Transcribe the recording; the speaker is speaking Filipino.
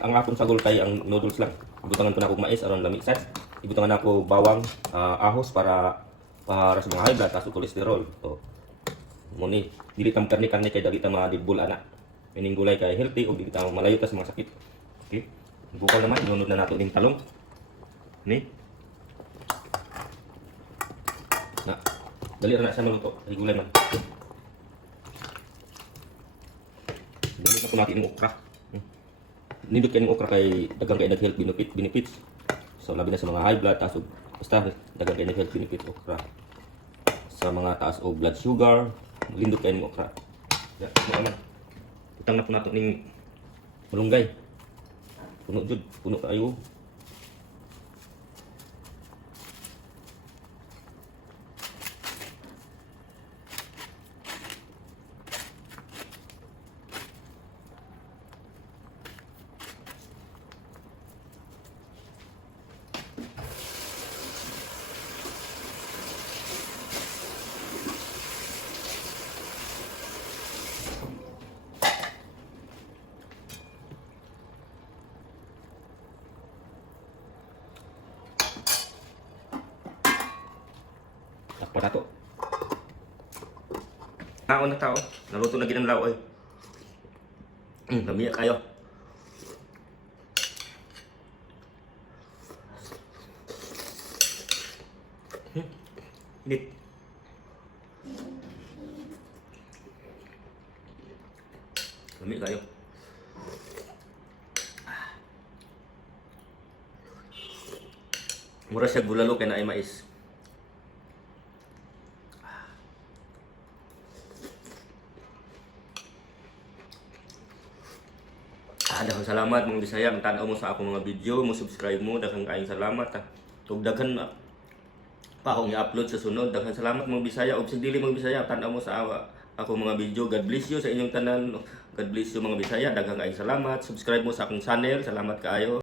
ang akong sagol kay ang noodles lang. Ibutangan ko na ako mais aron lami sad. Ibutangan na ako bawang, ahos para sa mga high blood taso kolesterol. So, muni dili tam karne kay dali ta madibul ana. Meaning gulay kay healthy ug dili ta malayo ta sa mga sakit. Okay? Bukal naman inunod na nato ning talong. Ni. Na. Dali ra na sa maluto. Ay gulay man. Dali na ko natin yung okra. Nindot kayo ng okra kay dagang kayo nag-health benefits. So labi na sa mga high blood, taas o basta dagang kayo nag-health benefits okra. Sa mga taas o blood sugar, lindot kayo ng okra. Ya, naman. Utang na po nato ning malunggay. Puno jud, puno kayo. Takpa na to. Naon na tao. Naluto na ginang laoy. Lamiya kayo. Init. Lamiya kayo. Mura siya bulalo kaya na ay mais. Daghang salamat mga Bisaya, tanaw mo sa akong mga video, mo subscribe mo, daghang kaayong salamat ha. Ug daghan pa akong i-upload sa sunod. Daghang salamat mga Bisaya, ug sa dili mga Bisaya, tanaw mo sa akong mga video. God bless you sa inyong tanan. God bless you mga Bisaya, daghang kaayong salamat. Subscribe mo sa akong channel. Salamat kaayo.